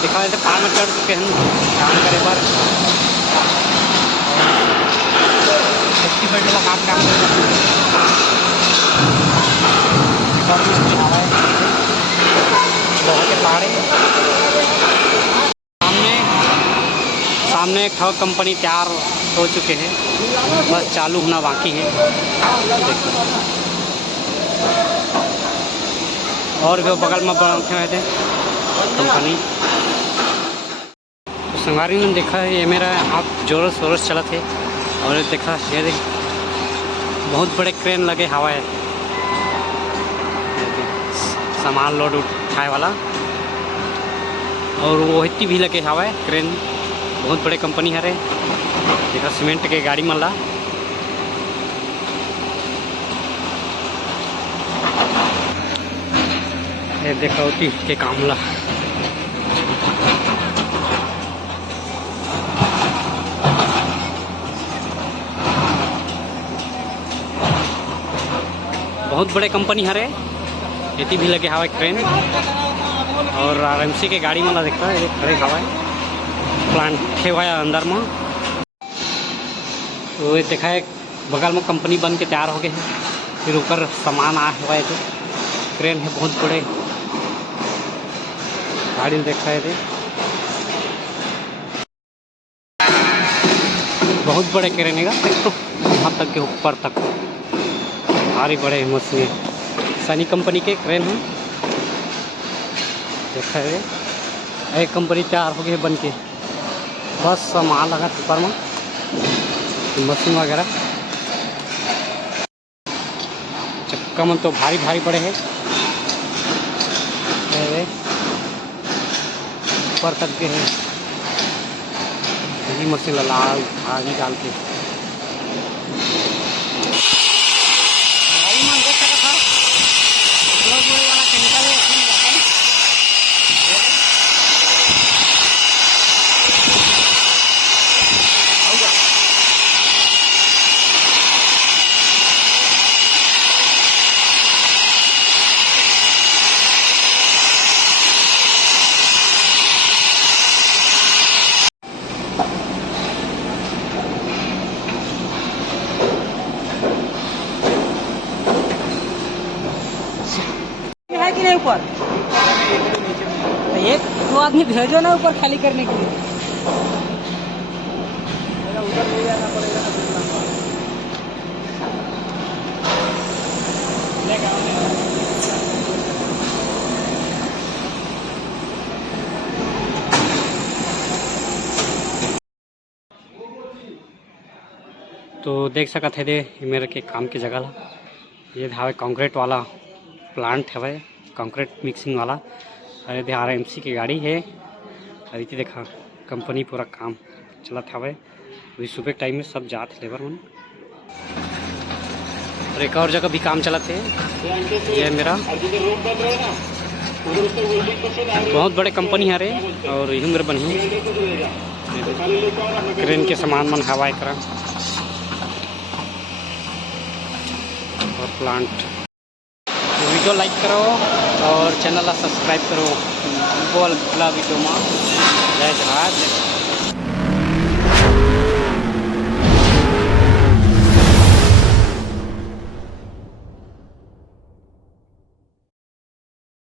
दिखा देते पार में चढ़ चुके हैं काम करे पर सेफ्टी बेल्ट वाला काम और मिस्त्री आ रहा है लोहा के पहाड़े सामने एक ठो कंपनी तैयार हो चुके हैं, बस चालू होना बाकी है। देखो और भी बगल में बैठे हुए थे कंपनी। तो संगवारी ने देखा है ये मेरा हाथ जोर शोर से चला थे और देखा ये देख बहुत बड़े क्रेन लगे हवा है, सामान लोड उठाए वाला, और वो इतनी भी लगे हवा है क्रेन, बहुत बड़े कंपनी है रे। देखा सीमेंट के गाड़ी मल्ला ये देखा होती के काम ला। बहुत बड़े कंपनी है रे, इतनी भी लगे हवा क्रेन और आरएमसी के गाड़ी में देखा है खड़े हवा प्लांट थे हुआ अंदर में। तो ये देखा है बगल में कंपनी बन के तैयार हो गए हैं, फिर ऊपर सामान आया हुआ है, क्रेन है बहुत बड़े गाड़ी देखा है बहुत बड़े क्रेन है तो वहाँ तक के ऊपर तक भारी बड़े मशीन सनी कंपनी के क्रेन हैं। देखा है एक कंपनी तैयार हो गई बन के, बस सामान लगा ऊपर में मशीन वगैरह। चक्का मन तो भारी भारी बड़े हैं, ऊपर तक के हैं यही मशीन लाल आगे डाल के। कि नहीं ऊपर एक दो आदमी भेजो ना ऊपर खाली करने के लिए। तो देख सकते थे मेरे के काम की जगह ला, ये धावे कंक्रीट वाला प्लांट है, कंक्रीट मिक्सिंग वाला। अरे दे आरएमसी की गाड़ी है, अरे देखा कंपनी पूरा काम चला था भाई। अभी सुबह टाइम में सब जाते लेबर मन, और एक और जगह भी काम चला थे। ये मेरा बहुत बड़े कंपनी है रे, और यही मेरे बनी क्रेन के सामान मन हवाई करा और प्लांट। वीडियो लाइक करो और चैनल सब्सक्राइब करो। वीडियो में जय जवाहर।